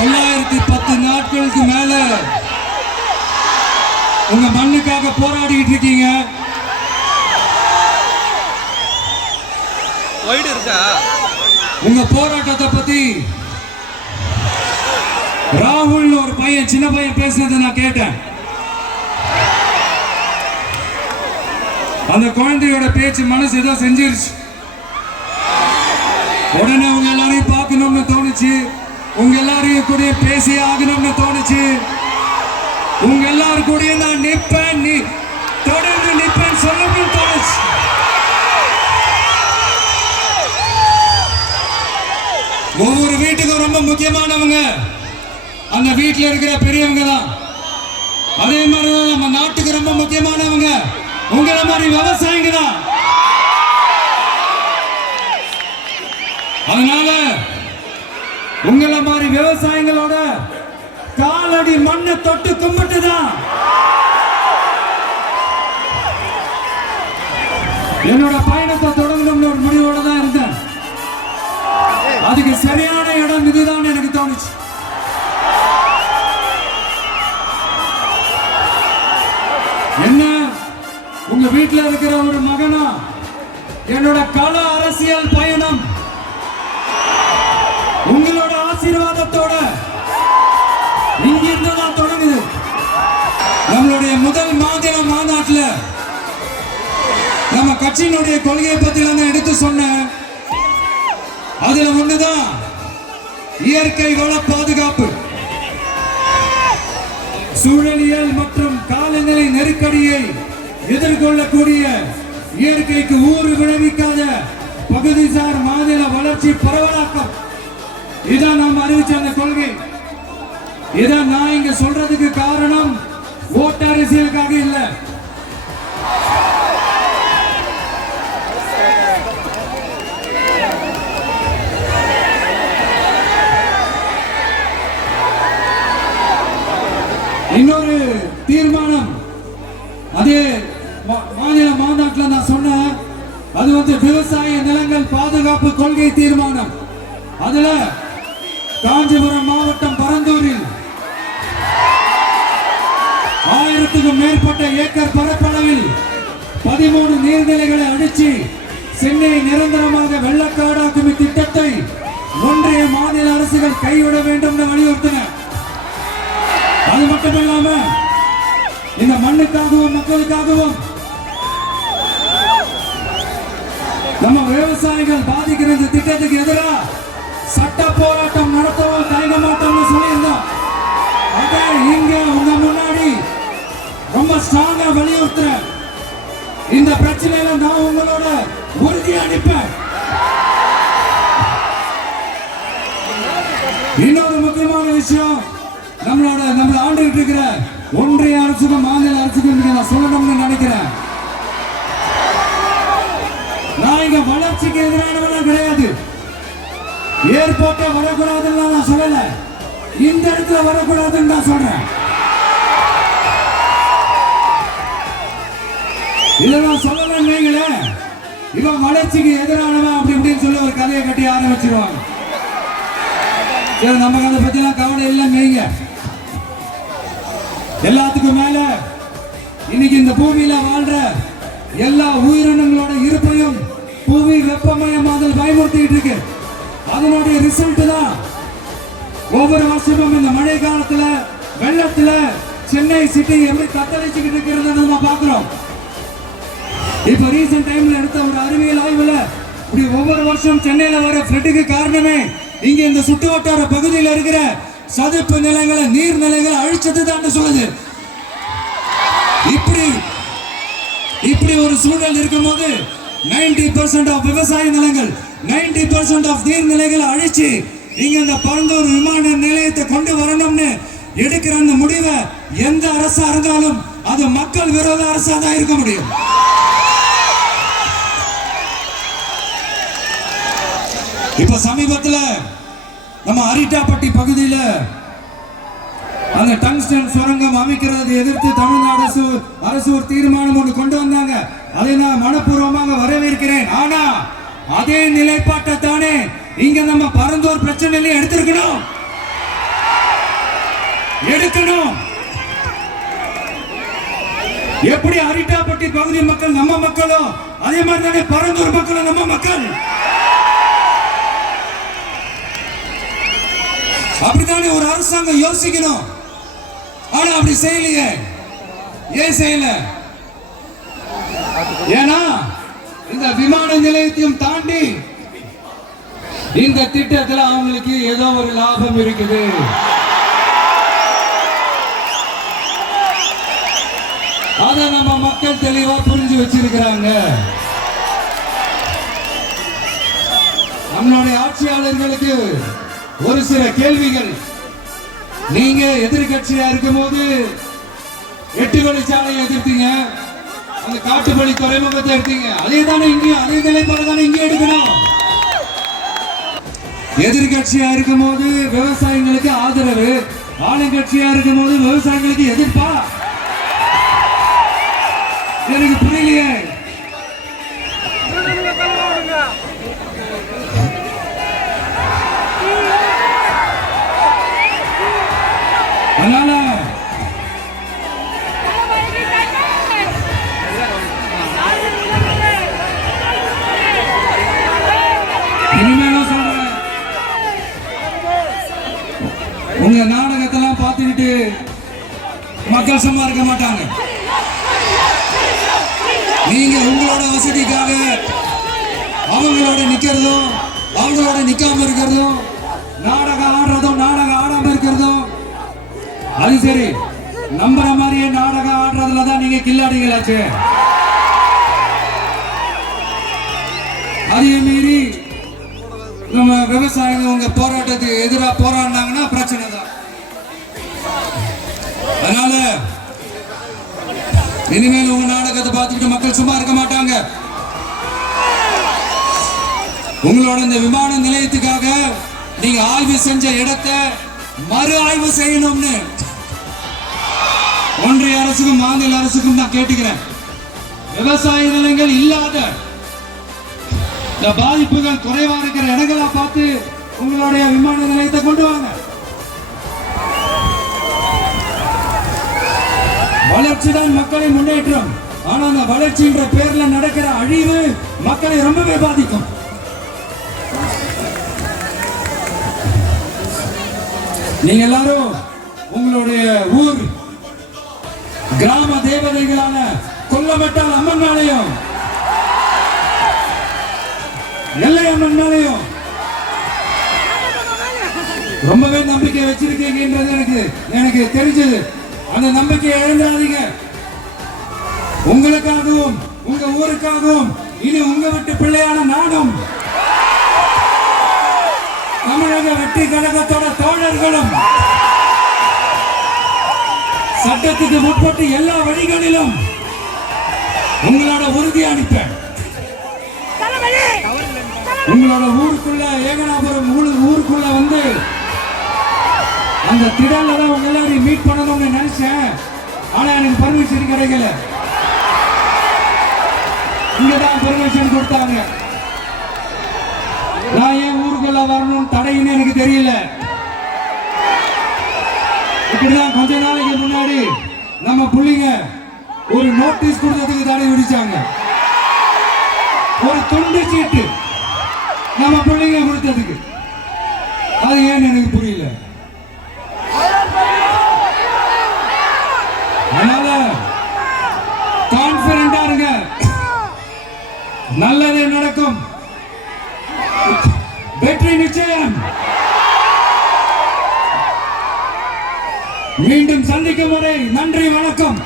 910 நாட்களுக்கு மேல உங்க மண்ணுக்காக போராடிட்டு இருக்கீங்க. உங்க போராட்டத்தை பத்தி ராகுல் ஒரு பையன், சின்ன பையன் பேசினதை நான் கேட்டேன். அந்த குழந்தையோட பேச்சு மனசு ஏதோ செஞ்சிருச்சு. உடனே உங்க எல்லாரையும் பார்க்கணும்னு தோணுச்சு, உங்க எல்லாரையும் கூட பேசி ஆகணும்னு தோணுச்சு. உங்க எல்லாரும் கூட நான் நிப்பேன், நீ தொடர்ந்து நிப்பேன் சொல்லணும்னு தோணுச்சு. ஒவ்வொரு வீட்டுக்கும் ரொம்ப முக்கியமானவங்க அந்த வீட்டில் இருக்கிற பெரியவங்க தான். அதே மாதிரிதான் நம்ம நாட்டுக்கு ரொம்ப முக்கியமானவங்க உங்களை மாதிரி விவசாயிங்க தான். அதனால உங்களை மாதிரி விவசாயிகளோட காலடி மண்ணை தொட்டு கும்பிட்டுதான் என்னோட பயணத்தை தொடங்கணும்னு ஒரு முடிவோட தான் இருந்தேன். அதுக்கு சரியான இடம் இதுதான் எனக்கு தோணுச்சு. என்ன உங்க வீட்டில் இருக்கிற ஒரு மகனா என்னோட கள அரசியல் பயணம் உங்களோட ஆசீர்வாதத்தோட இங்கிருந்து தான் தொடங்குது. நம்மளுடைய முதல் மாநில மாநாட்டில் நம்ம கட்சியினுடைய கொள்கையை பத்தி நான் எடுத்து சொன்னேன். அதுல ஒண்ணுதான் இயற்கை வள பாதுகாப்பு. சூழலியல் மற்றும் காலநிலை நெருக்கடியை எதிர்கொள்ளக்கூடிய இயற்கைக்கு ஊறு விளைவிக்காத பகுதிசார் மாநில வளர்ச்சி பரவலாக்கம். இதான் நாம் அறிவிச்ச அந்த கொள்கை. இதான் நான் இங்க சொல்றதுக்கு காரணம் ஓட்டு அரசியலுக்காக இல்ல. இன்னொரு தீர்மானம் அதே மாநில மாநாட்டில் நான் சொன்னேன். அது விவசாய நிலங்கள் பாதுகாப்பு கொள்கை தீர்மானம். அதுல காஞ்சிபுரம் மாவட்டம் பரந்தூரில் 1000க்கும் மேற்பட்ட ஏக்கர் பரப்பளவில் 13 நீர்நிலைகளை அடிச்சு சென்னை நிரந்தரமாக வெள்ளக்காடாக்கும் திட்டத்தை ஒன்றிய மாநில அரசுகள் கைவிட வேண்டும் வலியுறுத்தின. அது மட்டுமில்லாம இந்த மண்ணுக்காகவும் மக்களுக்காகவும் நம்ம விவசாயிகள் பாதிக்கிற இந்த திட்டத்துக்கு எதிராக சட்ட போராட்டம் நடத்தவும் தயங்க மாட்டோம்னு சொல்லியிருந்தோம். அதே இங்க உங்க முன்னாடி ரொம்ப ஸ்ட்ராங்கா வலியுறுத்துறேன். இந்த பிரச்சனையில நான் உங்களோட உறுதி அளிப்பேன். இன்னொரு முக்கியமான விஷயம், நம்மள ஆண்டுகிட்டு இருக்கிற ஒன்றிய அரசுக்கும் மாநில அரசுக்கும் நான் சொல்லணும்னு நினைக்கிறேன். நான் இங்க வளர்ச்சிக்கு எதிரானவெல்லாம் கிடையாது. ஏர்போர்ட்டே வரக்கூடாதுன்னு நான் சொல்லல, இந்த இடத்துல வரக்கூடாதுன்னு நான் சொல்றேன். இதை நான் சொல்லலன்னு வைங்களேன், இவன் வளர்ச்சிக்கு எதிரானவன் அப்படி இப்படின்னு சொல்லி ஒரு கதையை கட்டி ஆரம்பிச்சிருவாங்க. நமக்கு அதை பத்தி எல்லாம் கவலை இல்லைன்னு வைங்க. எல்லாத்துக்கும் மேல இன்னைக்கு இந்த பூமியில வாழ்ற எல்லா உயிரினங்களோட இருப்பையும் புவி வெப்பமயமாதல் பயமுறுத்திட்டு இருக்கு. அதனுடைய ரிசல்ட் தான் ஒவ்வொரு வருஷமும் இந்த மழை காலத்துல வெள்ளத்துல சென்னை சிட்டி எப்படி தத்தளிச்சுக்கிட்டு இருக்கிறத நம்ம பாக்குறோம். இப்ப ரீசன்ட் டைம்ல எடுத்த ஒரு அறிவியல் ஆய்வுல இப்படி ஒவ்வொரு வருஷம் சென்னையில வர ஃப்ளட்டுக்கு காரணமே இங்க இந்த சுற்று வட்டார பகுதியில் இருக்கிற சதுப்பு நிலங்களை நீர்நிலைகளை அழிச்சது தான் சொல்லுது. இப்படி ஒரு சூழல் இருக்கும் போது 90% ஆஃப் விவசாய நிலங்கள் 90% ஆஃப் நீர்நிலைகளை அழிச்சு இங்க இந்த பரந்தூர் விமான நிலையத்தை கொண்டு வரணும்னு எடுக்கிற அந்த முடிவை எந்த அரசா இருந்தாலும் அது மக்கள் விரோத அரசா தான் இருக்க முடியும். இப்ப சமீபத்துல நம்ம அரிட்டாப்பட்டி பகுதியில அந்த டங்ஸ்டன் சுரங்கம் அமைக்கிறதை எதிர்த்து தமிழ்நாடு அரசு ஒரு தீர்மானம் ஒன்று கொண்டு வந்தாங்க. அதை நான் மனப்பூர்வமாக வரவேற்கிறேன். ஆனா அதே நிலைப்பாட்டை தானே இங்க நம்ம பரந்தூர் பிரச்சனையில எடுத்திருக்கணும். எடுக்கணும். எப்படி அரிட்டாப்பட்டி பகுதி மக்கள் நம்ம மக்களும், அதே மாதிரி தானே பரந்தூர் மக்களும் நம்ம மக்கள். அப்படித்தானே ஒரு அரசாங்கம் யோசிக்கணும். ஆனா அப்படி செய்யலையே. ஏன் செய்யல? ஏன்னா இந்த விமான நிலையத்தையும் தாண்டி இந்த திட்டத்தில் அவங்களுக்கு ஏதோ ஒரு லாபம் இருக்குது. அதை நம்ம மக்கள் தெளிவா புரிஞ்சு வச்சிருக்கிறாங்க. நம்மளுடைய ஆட்சியாளர்களுக்கு ஒரு சில கேள்விகள். நீங்க எதிர்கட்சியா இருக்கும் போது 8 வழிச்சாலையை எதிர்த்தீங்க, அந்த காட்டுப்பள்ளி துறைமுகத்தை எடுத்தீங்க. அதே தானே இங்கேயும், அதே நிலைப்பாடு தானே இங்கே எடுக்கணும். எதிர்கட்சியா இருக்கும் போது விவசாயிகளுக்கு ஆதரவு, ஆளுங்கட்சியா இருக்கும் போது விவசாயிகளுக்கு எதிர்ப்பா? எனக்கு புரியலையே. அதனால இனிமேலும் சொல்றேன், உங்க நாடகத்தெல்லாம் பார்த்துக்கிட்டு மக்கள் சும்மா இருக்க மாட்டாங்க. நீங்க உங்களோட வசதிக்காக அவங்களோட நிக்கிறதும் அவங்களோட நிக்காம இருக்கிறதும், நாடகம் ஆடுறதும் நாடகம் ஆடாம இருக்கிறதும், அது சரி. நம்புற மாதிரியே நாடகம் ஆடுறதுல தான் நீங்க கில்லாடிகளாச்சு. அதே மீறி நம்ம விவசாயிகள் உங்க போராட்டத்துக்கு எதிராக போராடினாங்கன்னா பிரச்சனை தான். அதனால இனிமேல் உங்க நாடகத்தை பார்த்துக்கிட்டு மக்கள் சும்மா இருக்க மாட்டாங்க. உங்களோட இந்த விமான நிலையத்துக்காக நீங்க ஆய்வு செஞ்ச இடத்தை மறு ஆய்வு செய்யணும்னு ஒன்றிய அரசுக்கும் மாநில அரசுக்கும் நான் கேட்டுக்கிறேன். விவசாய நிலங்கள் இல்லாத இந்த பாதிப்புகள் குறைவா இருக்கிற இடங்களா பார்த்து உங்களுடைய விமான நிலையத்தை கொண்டு வாங்க. வளர்ச்சி தான் மக்களின் முன்னேற்றம். ஆனா அந்த வளர்ச்சின்ற பேர்ல நடக்கிற அழிவு மக்களை ரொம்பவே பாதிக்கும். நீங்க எல்லாரும் உங்களுடைய ஊர் கிராம தேவதைகளான கொல்லமட்டால் அம்மன் மேலையும் எல்லை அம்மன் மேலையும் ரொம்பவே நம்பிக்கை வச்சிருக்கீங்கன்றது எனக்கு தெரிஞ்சது. அந்த நம்பிக்கையை இழந்துடாதீங்க. உங்களுக்காகவும் உங்க ஊருக்காகவும் இனி உங்க வீட்டு பிள்ளையான நானும் தமிழக வெற்றி கழகத்தோட தோழர்களும் சட்டத்துக்கு முற்பட்டு எல்லா வழிகளிலும் உங்களோட உறுதி அளிப்பேன். உங்களோட ஊருக்குள்ள ஏகனாபுரம் ஊருக்குள்ள வந்து அந்த திடல்ல தான் உங்க எல்லாரையும் மீட் பண்ணணும்னு நினைச்சேன். ஆனா எனக்கு பர்மிஷன் கிடைக்கல. இங்கதான் பர்மிஷன் கொடுத்தாங்க. நான் ஏன் ஊருக்குள்ள வரணும் தடைன்னு எனக்கு தெரியல. இப்படிதான் கொஞ்ச நாளைக்கு முன்னாடி நம்ம புள்ளிங்க ஒரு நோட்டீஸ் கொடுத்ததுக்கு தடை விதிச்சாங்க. ஒரு துண்டு சீட்டு நம்ம பிள்ளைங்க கொடுத்ததுக்கு. அது ஏன்னு எனக்கு புரியல. அதனால கான்பிடண்டா இருங்க, நல்லதே நடக்கும், வெற்றி நிச்சயம். மீண்டும் சந்திக்கும் வரை நன்றி, வணக்கம்.